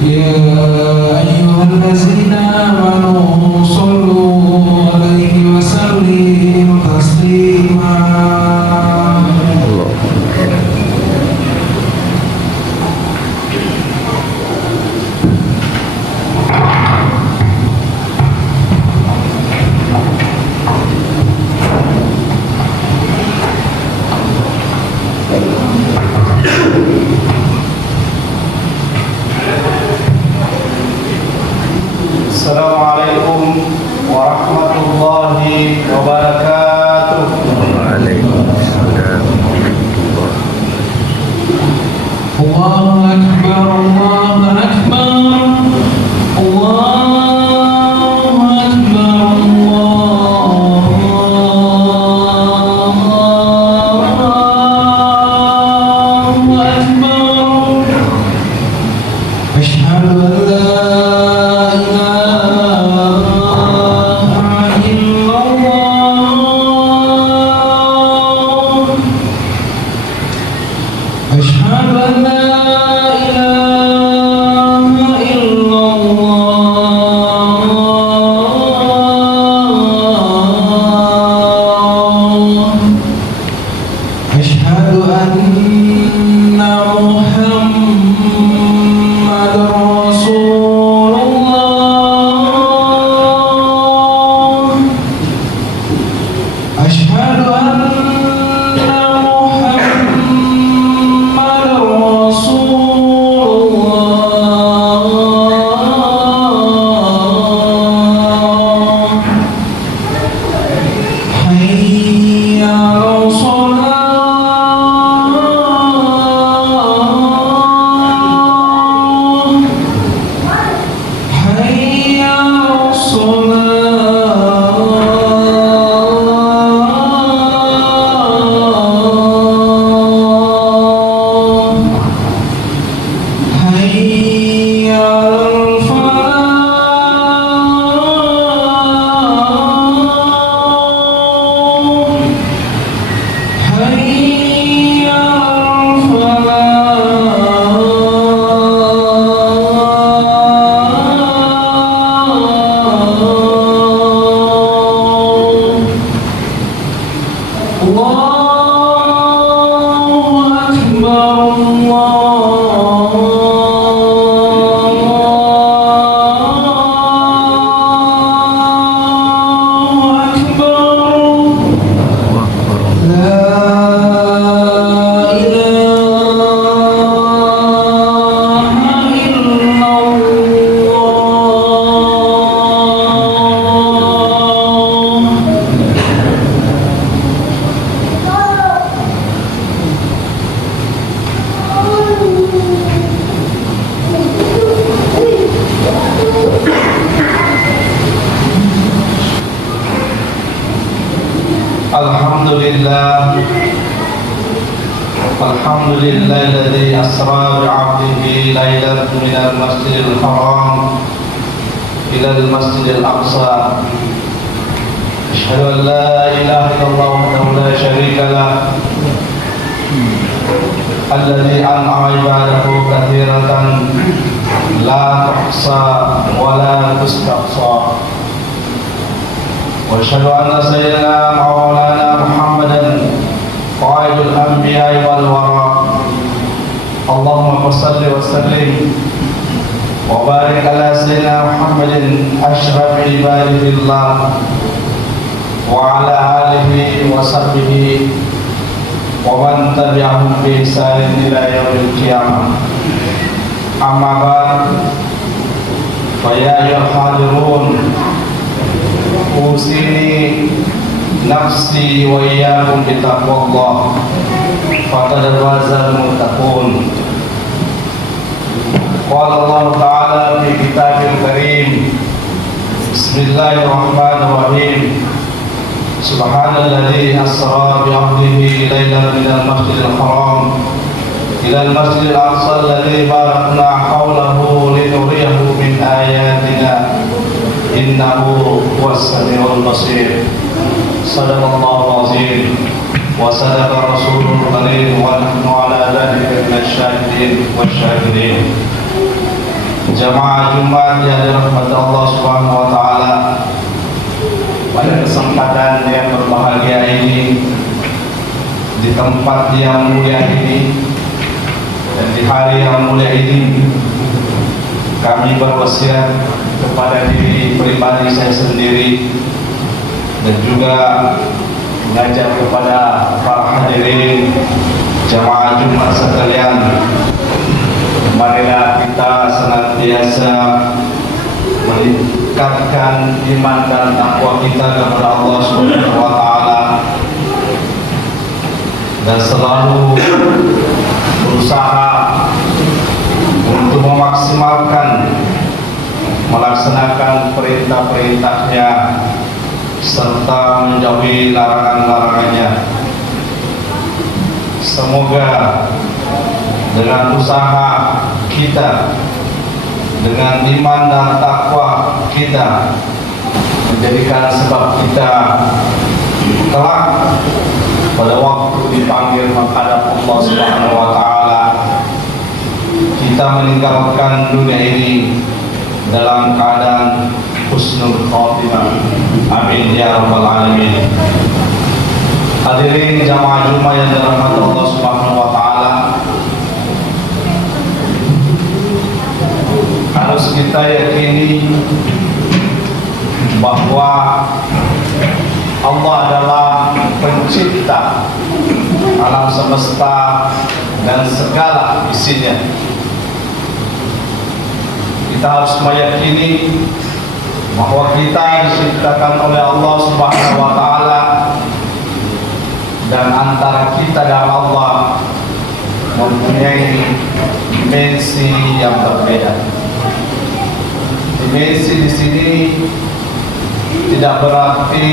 يا أيها الذين آمنوا صلوا عليه وسلموا تسليما. Assalamualaikum warahmatullahi wabarakatuh. Waalaikumsalam. Allahu Akbar, Allahu Akbar, Allahu Akbar, Allahu Akbar. Asyhadu an la أشهد أن لا إله إلا الله. أشهد أن محمد رسول الله. أشهد أن Alhamdulillahilladzi asra bi'abdihi lailan minal masjidil haram ilal masjidil aqsa. Asyhadu an la ilaha illallah wahdahu la syarika lah alladzi an'ama ibadahu katsiratan la tuhsa wa la tustaqsa. Wa asyhadu anna sayyidina maulana Muhammadan qaidul anbiya'i wal wara. Allahumma shalli wa sallim wa barik ala sayyidina Muhammadin asyrafil ibadillah wa ala alihi wa sahbihi wa man tabi'ahum bi ihsanin ila yaumil qiyamah. Amma ba'd, fa ya ayyuhal hadirun, usini nafsi wa iyyakum bi taqwallah faqad fazal muttaqun. Qala Allah Ta'ala fi kitabil karim, Bismillahirrahmanirrahim. Subhanalladzi asra bi 'abdihi lailan minal masjidil haram ilal masjidil aqsa alladzi barakna hawlahu linuriyahu min ayatina innahu huwas samiul basir. Sadaqallahul azim wa sadaqa rasulul karim wa nahnu ala dzalika minasyahidin wasyakirin. jamaah Jumat yang dirahmati Allah Subhanahu wa taala. Pada kesempatan yang berbahagia ini, di tempat yang mulia ini, dan di hari yang mulia ini, kami berwasiat kepada diri pribadi saya sendiri dan juga mengajak kepada para hadirin jamaah Jumat sekalian, marilah kita senantiasa meningkatkan iman dan takwa kita kepada Allah Subhanahu wa taala dan selalu berusaha untuk memaksimalkan melaksanakan perintah-perintahnya serta menjauhi larangan-larangannya. Semoga dengan usaha kita, dengan iman dan takwa kita, menjadikan sebab kita kelak pada waktu dipanggil menghadap Allah Subhanahu wa taala, kita meninggalkan dunia ini dalam keadaan husnul khotimah. Amin ya rabbal alamin. Hadirin jamaah Jumat yang dirahmati Allah Subhanahu wa taala, harus kita yakini bahwa Allah adalah pencipta alam semesta dan segala isinya. Kita harus meyakini bahwa kita diciptakan oleh Allah Subhanahu wa taala, dan antara kita dan Allah mempunyai dimensi yang berbeda. Dimensi di sini tidak berarti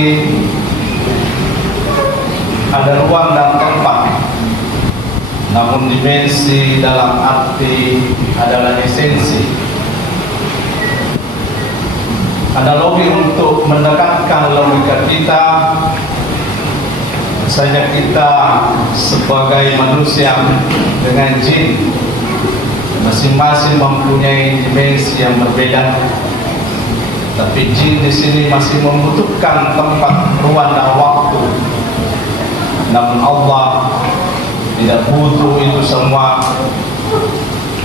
ada ruang dan tempat, namun dimensi dalam arti adalah esensi. Ada logik untuk mendekatkan logika kita, misalnya kita sebagai manusia dengan jin masing-masing mempunyai dimensi yang berbeda, tapi jin di sini masih membutuhkan tempat, ruang dan waktu. Namun Allah tidak butuh itu semua.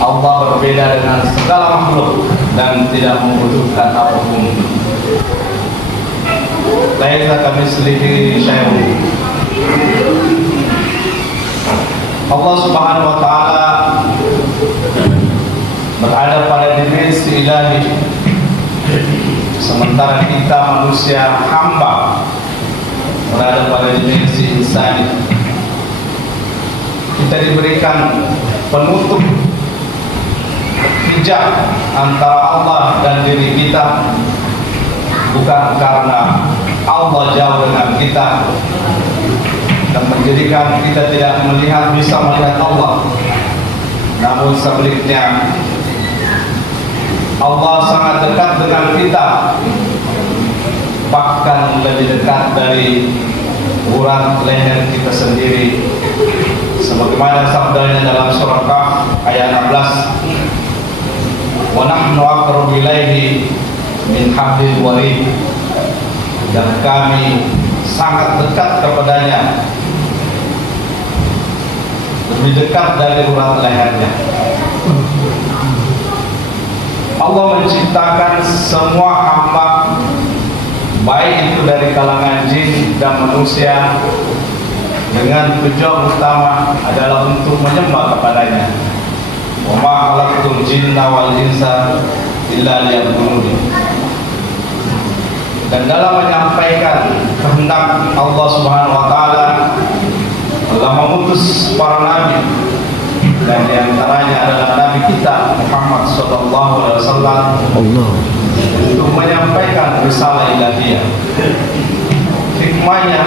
Allah berbeda dengan segala makhluk dan tidak membutuhkan apapun. Laisa kamitslihi syai'un. Allah Subhanahu wa taala berada pada dimensi ilahi, sementara kita manusia hamba berada pada dimensi insani. Kita diberikan penutup hijab antara Allah dan diri kita, bukan karena Allah jauh dengan kita dan menjadikan kita tidak bisa melihat Allah, namun sebaliknya Allah sangat dekat dengan kita, bahkan lebih dekat dari urat leher kita sendiri, sebagaimana sabdanya dalam surah Kahf ayat 16, wa nahnu aqrabu ilaihi min hablil warid, dan kami sangat dekat kepadanya, lebih dekat dari urat lehernya. Allah menciptakan semua hamba, baik itu dari kalangan jin dan manusia, dengan tujuan utama adalah untuk menyembah kepadanya. Wa ma khalaqtul jinna wal insa illa liya'budun. Dan dalam menyampaikan kehendak Allah Subhanahu wa taala, Allah mengutus para nabi, dan di antaranya adalah nabi kita Muhammad sallallahu alaihi wasallam untuk menyampaikan risalah ilahiyah. Hikmahnya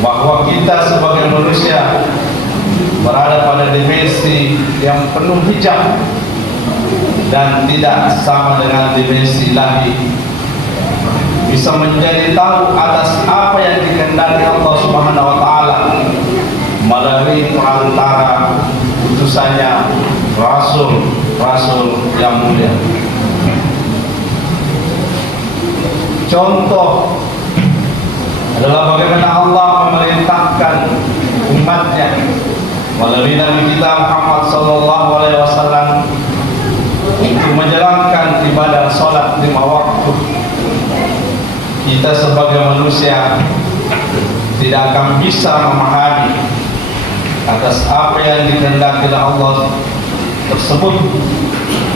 bahwa kita sebagai manusia berada pada dimensi yang penuh hijab dan tidak sama dengan dimensi ilahi, bisa menjadi tahu atas apa yang dikehendaki Allah Subhanahu wa taala melalui perantara utusannya rasul yang mulia. Contoh adalah bagaimana Allah memerintahkan umatnya melalui Nabi kita Muhammad sallallahu alaihi wasallam untuk menjalankan ibadah salat 5 waktu. Kita sebagai manusia tidak akan bisa memahami atas apa yang dikehendaki Allah tersebut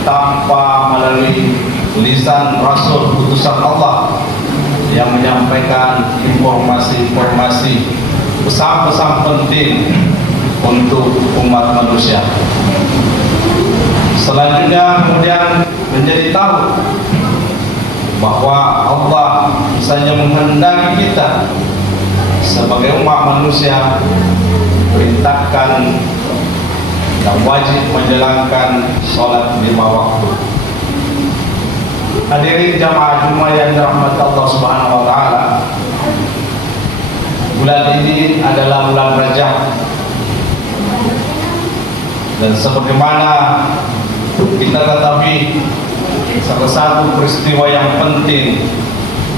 tanpa melalui lisan Rasul utusan Allah yang menyampaikan informasi-informasi pesan-pesan penting untuk umat manusia. Selanjutnya kemudian menjadi tahu bahwa Allah misalnya menghendaki kita sebagai umat manusia perintahkan dan wajib menjalankan sholat 5 waktu. Hadirin jamaah Jumat yang dirahmati Allah Subhanahu wa taala. Bulan ini adalah bulan Rajab. Dan sebagaimana kita ketahui, salah satu peristiwa yang penting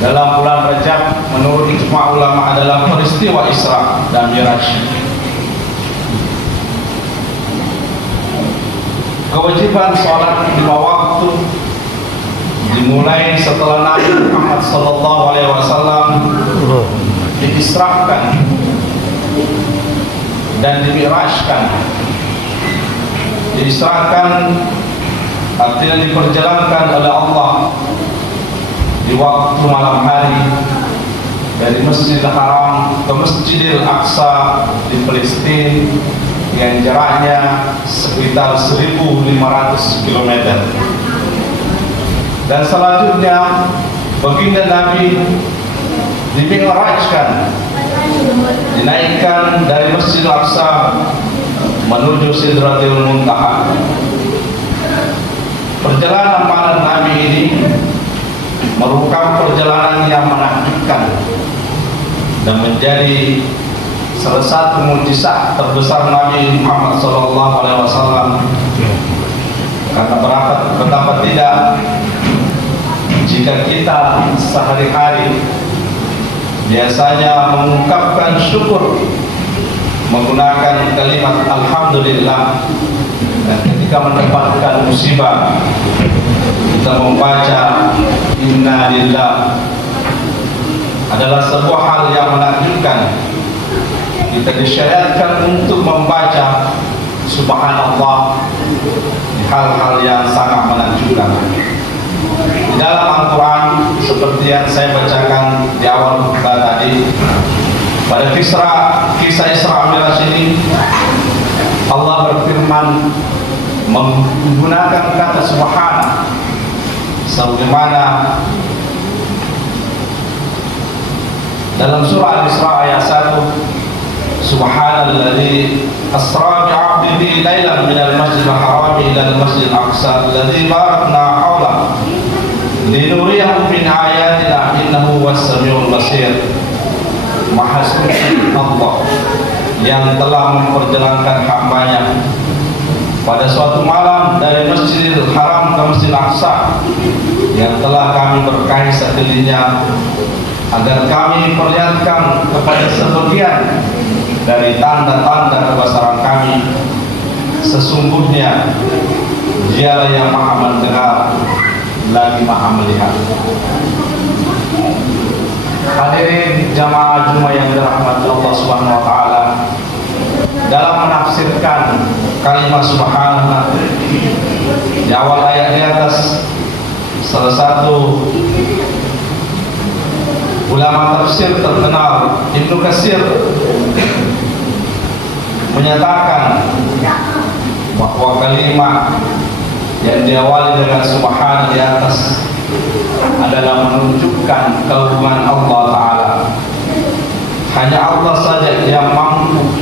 dalam bulan Rajab menurut ijma' ulama adalah peristiwa Isra dan Mi'raj. Kewajiban sholat 5 waktu dimulai setelah Nabi Muhammad sallallahu alaihi wasallam diisrakan dan dimi'rajkan. Diisrakan artinya diperjalankan oleh Allah di waktu malam hari dari Masjidil Haram ke Masjidil Aqsa di Palestina yang jaraknya sekitar 1.500 km. Dan selanjutnya baginda Nabi dimi'rajkan, dinaikkan dari Masjidil Aqsa menuju Sidratul Muntaha. Perjalanan para Nabi ini merupakan perjalanan yang menakjubkan dan menjadi salah satu mukjizat terbesar Nabi Muhammad SAW. Karena betapa tidak jika kita sehari-hari biasanya mengungkapkan syukur menggunakan kalimat alhamdulillah, dan ketika mendapatkan musibah kita membaca inna lillah, adalah sebuah hal yang menakjubkan. Kita disyariatkan untuk membaca subhanallah di hal-hal yang sangat menakjubkan. Di dalam Al-Quran seperti yang saya bacakan di awal khutbah tadi, pada kisah Isra Mi'raj ini Allah berfirman menggunakan kata subhana, sebagaimana dalam surah Al-Isra ayat 1, subhanalladzi asra bi'abdihi lailan minal masjidil haram ila al-masjidil aqsa alladzi barakna hawla linuriyahu min ayatina innahu was-sami'ul basir. Maha suci Allah yang telah memperjalankan hambanya pada suatu malam dari Masjidil Haram ke Masjidil Aqsa yang telah kami berkahi sekelilingnya, agar kami perlihatkan kepada sebagian dari tanda-tanda kebesaran kami. Sesungguhnya Dialah yang Maha mendengar lagi Maha melihat. Hadirin jamaah Jumat yang dirahmati Allah Subhanahu wa taala, dalam menafsirkan kalimat subhanallah di awal ayat di atas, salah satu ulama tafsir terkenal Ibnu Katsir menyatakan bahwa kalimat yang diawali dengan subhan di atas adalah menunjukkan keagungan Allah Ta'ala. Hanya Allah saja yang mampu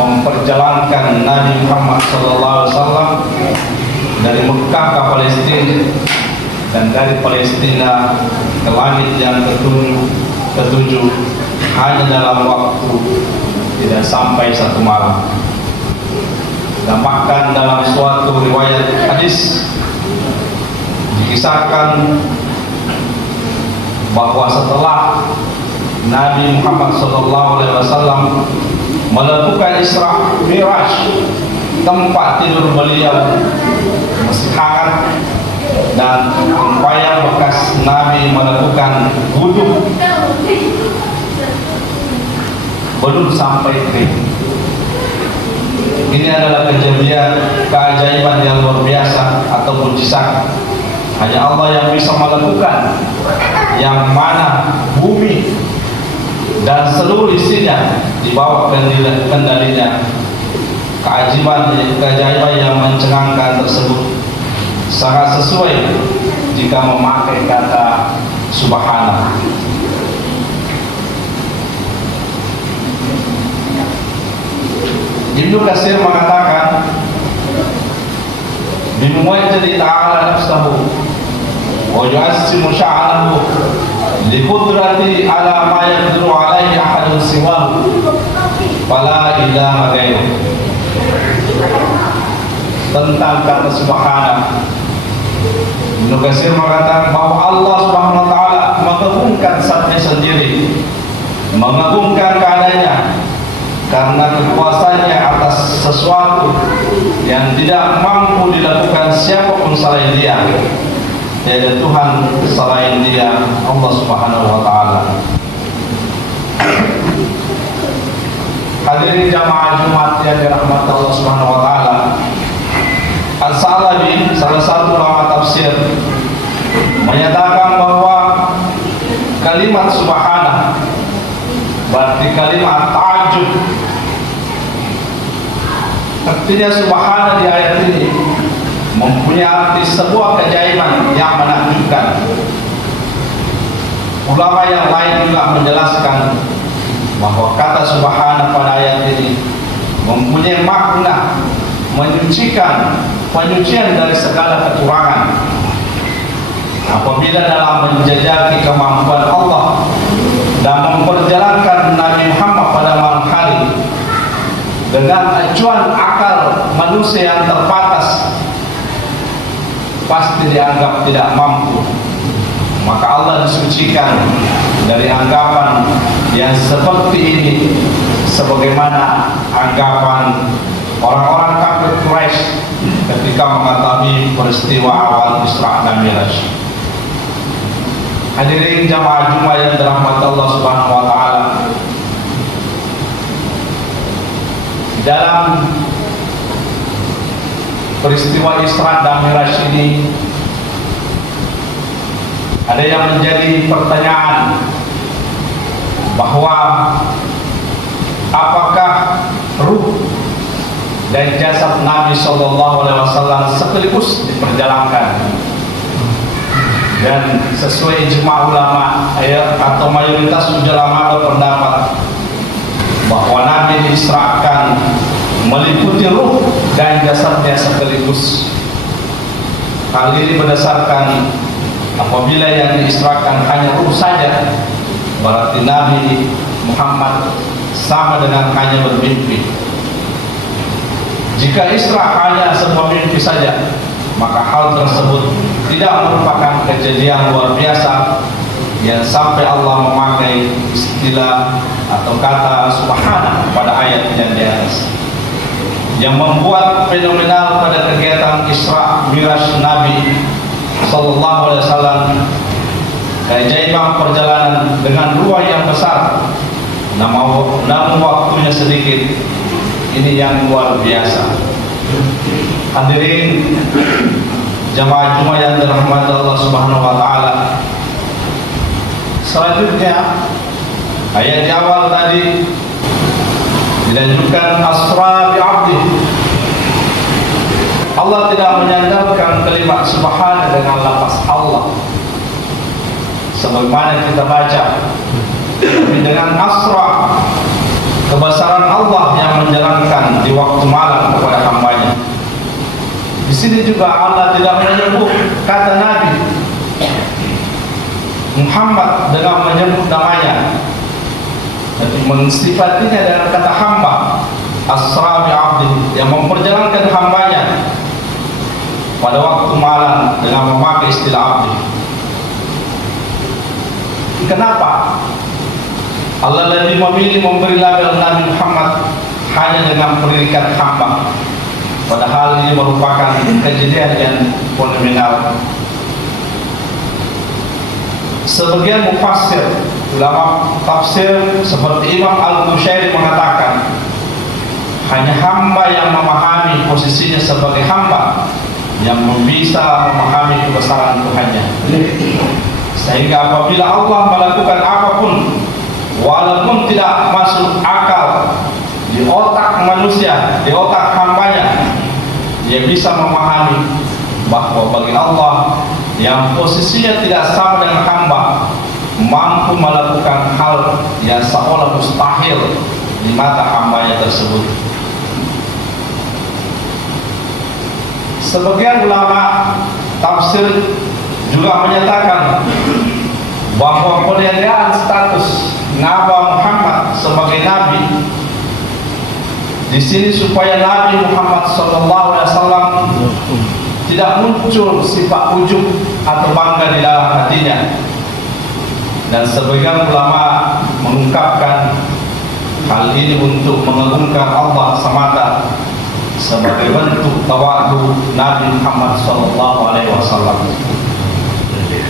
memperjalankan Nabi Muhammad SAW dari Mekah ke Palestina dan dari Palestina ke langit yang ketujuh hanya dalam waktu tidak sampai 1 malam. Dan bahkan dalam suatu riwayat hadis dikisahkan bahwa setelah Nabi Muhammad SAW melakukan Isra Miraj, tempat tidur beliau masih hangat dan tempayan bekas Nabi melakukan wudhu belum sampai kering. Ini adalah kejadian keajaiban yang luar biasa atau mukjizat. Hanya Allah yang bisa melakukan, yang mana bumi dan seluruh isinya dibawa kendalinya. Keajaiban yang mencengangkan tersebut sangat sesuai jika memakai kata subhanallah. Ibnu Katsir mengatakan, "Bimuwajjadi ta'ala nafsahu wa yu'assimu sya'anahu li qudrati ala ma yaqdiru alaihi ahadun siwahu fala ilaha ghairuh." Tentang kata subhanallah, Ibnu Katsir mengatakan bahwa Allah Subhanahu wa taala mengagungkan zatnya sendiri, mengagungkan keadaannya karena kekuasaannya atas sesuatu yang tidak mampu dilakukan siapapun selain Dia. Tiada Tuhan selain Dia, Allah Subhanahu wa taala. Hadirin jamaah Jumat yang dirahmati Allah Subhanahu wa taala. As-Salabi, salah satu ulama tafsir, menyatakan bahwa kalimat subhanah berarti kalimat ta'ajub. Artinya subhanah di ayat ini mempunyai arti sebuah keajaiban yang menakjubkan. Ulama yang lain juga menjelaskan bahwa kata subhanah pada ayat ini mempunyai makna menyucikan, penyucian dari segala kecurangan. Apabila dalam menjajaki kemampuan Allah dan memperjalankan Nabi Muhammad pada malam hari dengan acuan akal manusia yang terbatas, pasti dianggap tidak mampu, maka Allah disucikan dari anggapan yang seperti ini, sebagaimana anggapan orang-orang kafir Quraisy ketika mengetahui peristiwa awal Isra dan Miraj. Hadirin jamaah Jumat yang dirahmati Allah Subhanahu wa taala, dalam peristiwa Isra dan Miraj ini ada yang menjadi pertanyaan bahwa apakah ruh dan jasad Nabi SAW sekaligus diperjalankan. Dan sesuai ijma ulama atau mayoritas ulama berpendapat bahwa Nabi diisrakan meliputi ruh dan jasadnya sekaligus. Hal ini berdasarkan apabila yang diisrakan hanya ruh saja, berarti Nabi Muhammad sama dengan hanya bermimpi. Jika Isra hanya sebuah mimpi saja, maka hal tersebut tidak merupakan kejadian luar biasa yang sampai Allah memakai istilah atau kata subhanah pada ayat yang di atas. Yang membuat fenomenal pada kegiatan Isra Miraj Nabi Sallallahu Alaihi Wasallam, keajaiban perjalanan dengan ruang yang besar, namun waktunya sedikit. Ini yang luar biasa. Hadirin jamaah Jumat yang dirahmati Allah Subhanahu wa taala. Selanjutnya ayat di awal tadi dilanjutkan asra bi 'abdi. Allah tidak menyandarkan kalimat subhana dengan lafaz Allah sebagaimana kita baca, tapi dengan asra, kebesaran Allah yang menjalankan di waktu malam kepada hambanya. Di sini juga Allah tidak menyebut kata Nabi Muhammad dengan menyebut namanya, tapi mensifatinya dengan kata hamba, asra bi 'abdi, yang memperjalankan hambanya. pada waktu malam dengan memakai istilah abdi. Kenapa? Allah lebih memilih memberi label Nabi Muhammad hanya dengan pendidikan hamba, padahal ini merupakan kejadian yang fenomenal. Sebagian mufassir ulama tafsir seperti Imam Al-Qushairi mengatakan hanya hamba yang memahami posisinya sebagai hamba yang bisa memahami kebesaran Tuhannya, sehingga apabila Allah melakukan apapun walaupun tidak masuk akal di otak manusia, di otak hambanya, dia bisa memahami bahwa bagi Allah yang posisinya tidak sama dengan hamba mampu melakukan hal yang seolah mustahil di mata hambanya tersebut. Sebagian ulama tafsir juga menyatakan bahwa peniadaan status Nabi Muhammad sebagai nabi di sini supaya Nabi Muhammad SAW tidak muncul sifat ujub atau bangga di dalam hatinya. Dan sebagian ulama mengungkapkan hal ini untuk mengagungkan Allah semata sebagai bentuk tawadu Nabi Muhammad SAW.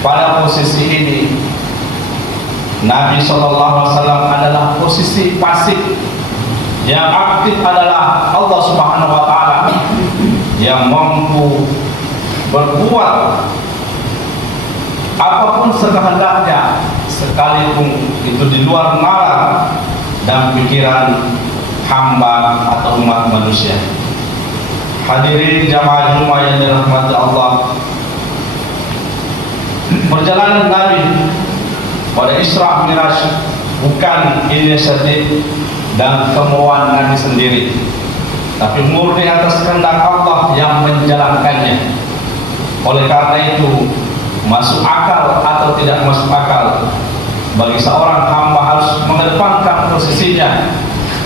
Pada posisi ini Nabi SAW adalah posisi pasif, yang aktif adalah Allah Subhanahu wa Ta'ala yang mampu berbuat apapun sekehendaknya, sekalipun itu di luar nalar dan pikiran hamba atau umat manusia. Hadirin jamaah Jumat yang dirahmati Allah, perjalanan Nabi pada Isra Miraj bukan inisiatif dan kemauan Nabi sendiri, tapi murni atas kehendak Allah yang menjalankannya. Oleh karena itu, masuk akal atau tidak masuk akal, bagi seorang hamba harus mengedepankan posisinya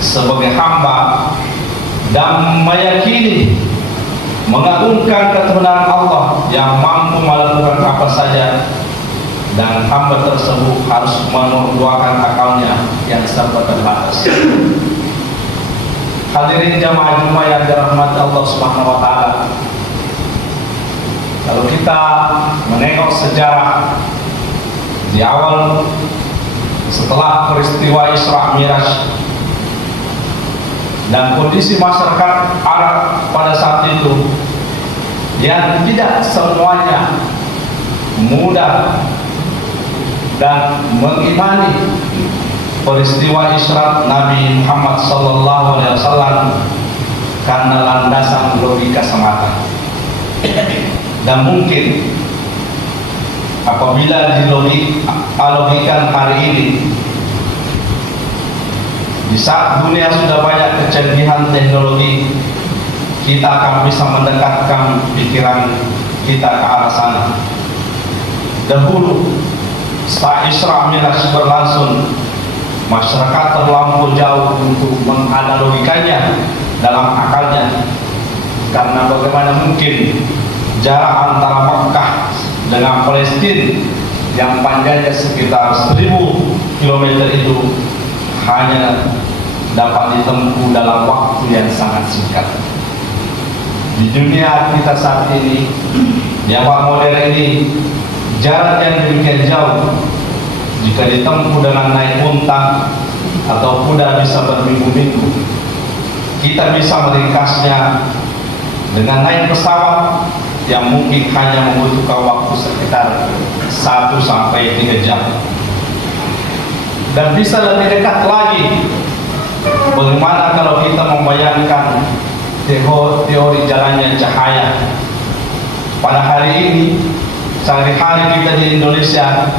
sebagai hamba dan meyakini, mengagungkan ketuhanan Allah yang mampu melakukan apa saja, dan hamba tersebut harus menurunkan akalnya yang serba terbatas. Hadirin jamaah Jumat yang dirahmati Allah Subhanahu wa Ta'ala, kalau kita menengok sejarah di awal setelah peristiwa Isra Miraj dan kondisi masyarakat Arab pada saat itu yang tidak semuanya mudah dan mengimani peristiwa Isra Nabi Muhammad SAW karena landasan logika semata. Dan mungkin apabila dilogikan hari ini, di saat dunia sudah banyak kecanggihan teknologi, kita akan bisa mendekatkan pikiran kita ke arah sana. Dahulu saat Isra Miraj berlangsung, masyarakat terlampau jauh untuk menganalogikannya dalam akalnya, karena bagaimana mungkin jarak antara Makkah dengan Palestina yang panjangnya sekitar 1000 km itu hanya dapat ditempuh dalam waktu yang sangat singkat. Di dunia kita saat ini, di abad modern ini, jarak yang demikian jauh jika ditempuh dengan naik unta atau kuda bisa berminggu-minggu. Kita bisa meringkasnya dengan naik pesawat yang mungkin hanya membutuhkan waktu sekitar 1 sampai 3 jam. Dan bisa lebih dekat lagi, bagaimana kalau kita membayangkan teori jalannya cahaya. Pada hari ini, sehari-hari kita di Indonesia,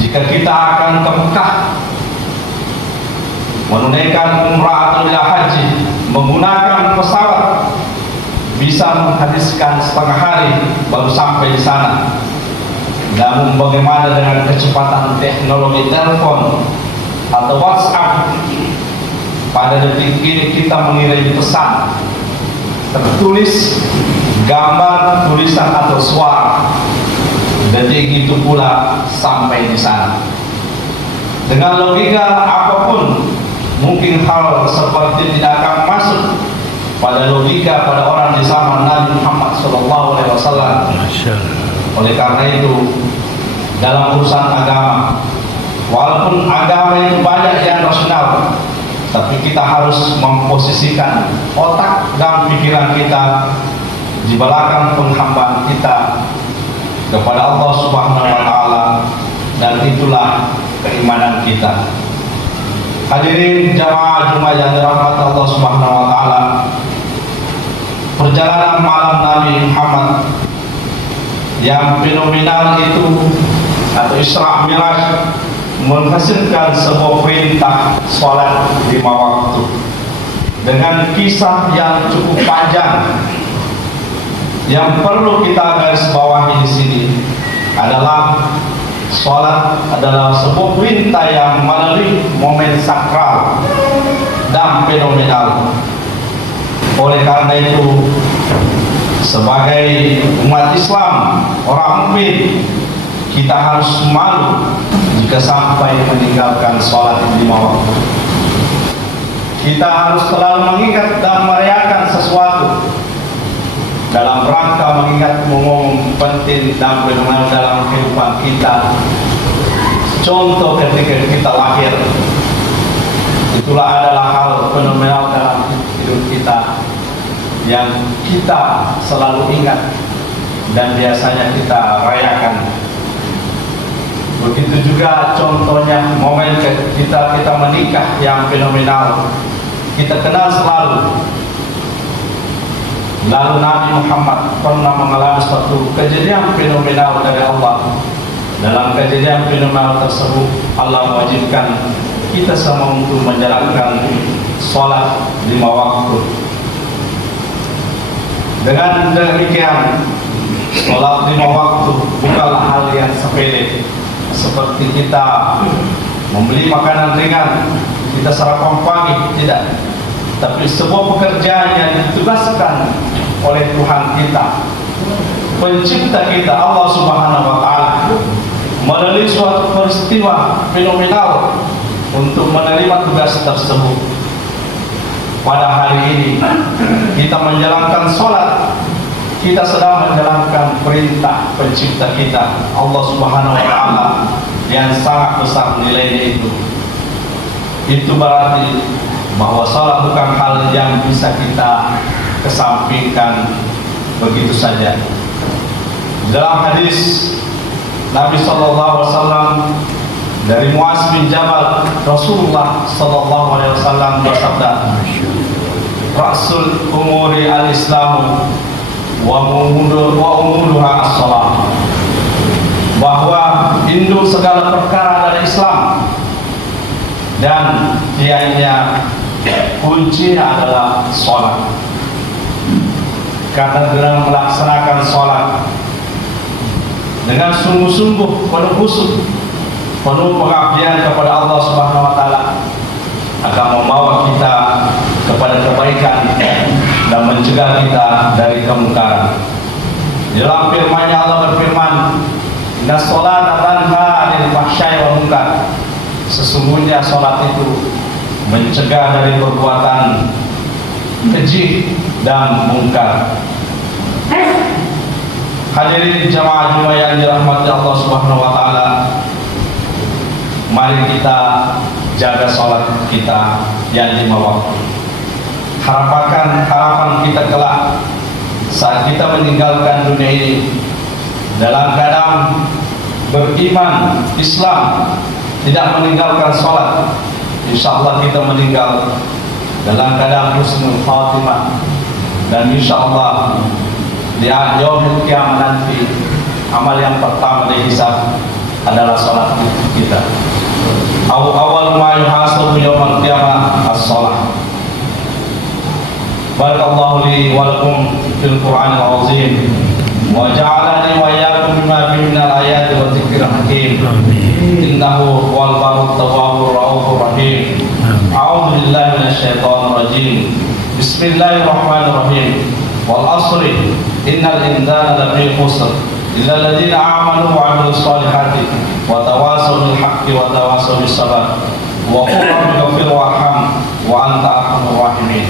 jika kita akan ke Mekah menunaikan umrah atau haji menggunakan pesawat, bisa menghabiskan setengah hari baru sampai di sana. Namun bagaimana dengan kecepatan teknologi telepon atau WhatsApp? Pada detik ini kita mengirim pesan tertulis gambar, tulisan atau suara. Detik itu pula sampai di sana. Dengan logika apapun, mungkin hal seperti tidak akan masuk pada logika pada orang di zaman Nabi Muhammad SAW. Oleh karena itu, dalam urusan agama, walaupun agama itu banyak yang rasional, tapi kita harus memposisikan otak dan pikiran kita di belakang penghambaan kita kepada Allah Subhanahu wa Ta'ala, dan itulah keimanan kita. Hadirin jamaah Jumat yang dirahmati Allah Subhanahu wa Ta'ala, perjalanan malam Nabi Muhammad yang fenomenal itu atau Isra Miraj menghasilkan sebuah perintah sholat 5 waktu dengan kisah yang cukup panjang. Yang perlu kita garis bawahi di sini adalah sholat adalah sebuah perintah yang melalui momen sakral dan fenomenal. Oleh karena itu, sebagai umat Islam, orang mukmin, kita harus malu jika sampai meninggalkan sholat 5 waktu. Kita harus selalu mengingat dan merayakan sesuatu dalam rangka mengingat momen penting dan fenomenal dalam kehidupan kita. Contoh ketika kita lahir, itulah adalah hal fenomenal dalam hidup kita yang kita selalu ingat dan biasanya kita rayakan. Begitu juga contohnya momen kita menikah yang fenomenal, kita kenal selalu. Lalu Nabi Muhammad pernah mengalami suatu kejadian fenomenal dari Allah. Dalam kejadian fenomenal tersebut, Allah mewajibkan kita semua untuk menjalankan sholat 5 waktu. Dengan demikian, sholat 5 waktu bukanlah hal yang sepele, seperti kita membeli makanan ringan, kita sarapan pagi, tidak. Tapi sebuah pekerjaan yang ditugaskan oleh Tuhan kita, pencipta kita, Allah Subhanahu wa Ta'ala, melalui suatu peristiwa fenomenal untuk menerima tugas tersebut. Pada hari ini kita menjalankan sholat, kita sedang menjalankan perintah pencipta kita, Allah Subhanahu wa Ta'ala, yang sangat besar nilainya itu. Itu berarti bahwa sholat bukan hal yang bisa kita kesampingkan begitu saja. Dalam hadis Nabi SAW dari Muaz bin Jabal, Rasulullah SAW bersabda, Rasul umuri al-Islamu wa umuruha as-salat, bahwa induk segala perkara dari Islam dan dianya kuncinya adalah sholat. Karena dalam melaksanakan sholat dengan sungguh-sungguh, penuh khusyuk, penuh pengabdian kepada Allah Subhanahu wa Ta'ala, akan membawa kita kepada kebaikan dan mencegah kita dari kemungkaran. Dalam firman-Nya Allah berfirman, "Inna sholata tanha 'anil fahsya'i wal munkar." Sesungguhnya sholat itu mencegah dari perbuatan keji dan mungkar. Hadirin jamaah Jumat yang dirahmati Allah Subhanahu wa Ta'ala, mari kita jaga sholat kita yang 5 waktu. Harapan kita kelak saat kita meninggalkan dunia ini dalam keadaan beriman Islam, tidak meninggalkan sholat, insyaallah kita meninggal dalam keadaan husnul khatimah, dan insyaallah di yaumul kiamat nanti amal yang pertama dihisab adalah sholat kita. Awal ma yuhasabu yaumul qiyamah as-shalah. Barakallahu li wa lakum fil Qur'anil azim wa ja'alani wa iyyakum mimma fihi minal ayati wa dzikril hakim. Innahu huwal barrut tawwabur raufur rahim. A'udzu billahi minasy syaithanir rajim. Bismillahirrahmanirrahim. wal asri innal insana lafi khusr illa alladziina aamanu wa 'amilus shalihati wa tawassaw bil haqqi wa tawassaw bis sabr wa qul rabbi ighfir warham wa anta arhamur rahimin.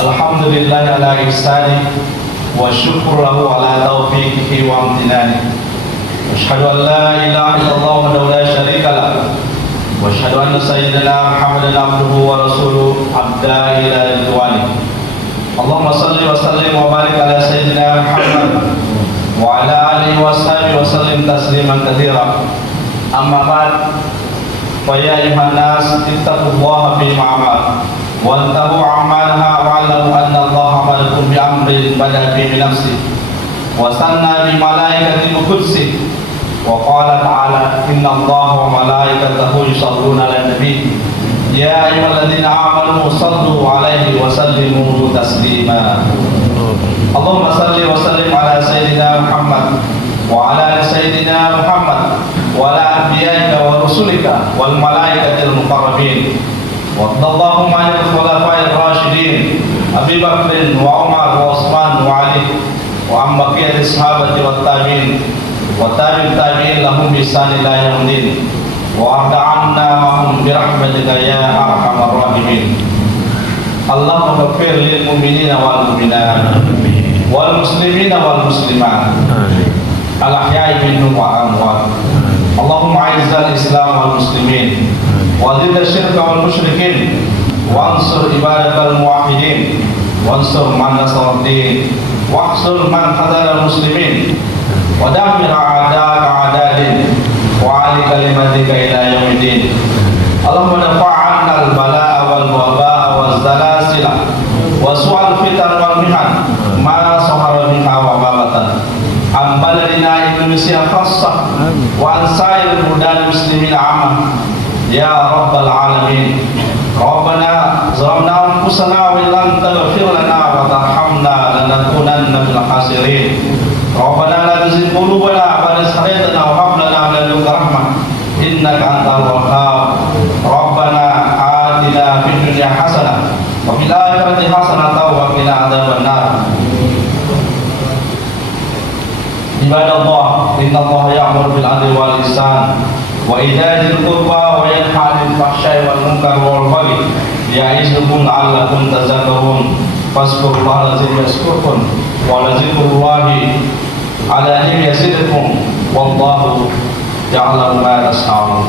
Alhamdulillah ala ihsani wa syukur lahu ala taufiqihi wa amtinani. Asyhadu an la ilaha illallah wahdahu la syarika lah wa asyhadu anna sayyidina Muhammadan abduhu wa rasuluhu abda ila ridwani. Allahumma salli wa sallim wa barik ala sayyidina Muhammad wa ala alihi wa sahbihi wa sallim tasliman katsira. Amma ba'd, fa ya ayyuhan nas ittaqullaha fi ma'amar وانتهوا عمالها واعلموا ان الله امركم بامر بدا فيه بنفسه وثنى بملائكه قدسه وقال تعالى ان الله وملائكته يصلون على النبي يا ايها الذين امنوا صلوا عليه وسلموا تسليما. اللهم صل وسلم على سيدنا محمد وعلى ال سيدنا محمد وعلى انبيائك ورسلك والملائكه المقربين. Allahumma anil khulafa'ir rasyidin Abi Bakr wa Umar wa Utsman wa Ali wa ambaqiyati sahabati wa tabi'in wa tabi'in lahum bi ihsan ila yaumil wa arda 'anna mahum bi rahmatika ya arhamar rahimin. Allahumma ighfir lil mu'minina wal mu'minat wal muslimina wal muslimat al ahya'i minhum wa amwat. Allahumma a'izzal islam wal muslimin وذل الشرك والمشركين وانصر عبادك الموحدين وانصر من نصر الدين واحصر من خذل المسلمين ودمر اعداءك اعداء الدين وعلي كلمتك الى يوم الدين. اللهم ارفع عنا البلاء والوباء والزلازل وسوء الفتن والمحن ما ظهر منها وما بطن عن بلدنا اندونيسيا خاصه وعن سائر بلدان المسلمين عامه يا رب العالمين. ربنا ظلمنا أنفسنا وإن لم تغفر لنا وترحمنا لنكونن من الخاسرين. ربنا لا تزغ قلوبنا بعد إذ هديتنا وهب لنا من لدنك رحمة إنك أنت الوهاب. ربنا آتنا في الدنيا حسنة وفي الآخرة حسنة وقنا عذاب النار. عباد الله إن الله يأمر بالعدل والإحسان وإيتاء ذي القربى وينهى عن الفحشاء والمنكر والبغي يعظكم لعلكم تذكرون. فاذكروا الله العظيم يذكركم ولذكر الله على أن يزدكم والله يعلم ما تصنعون.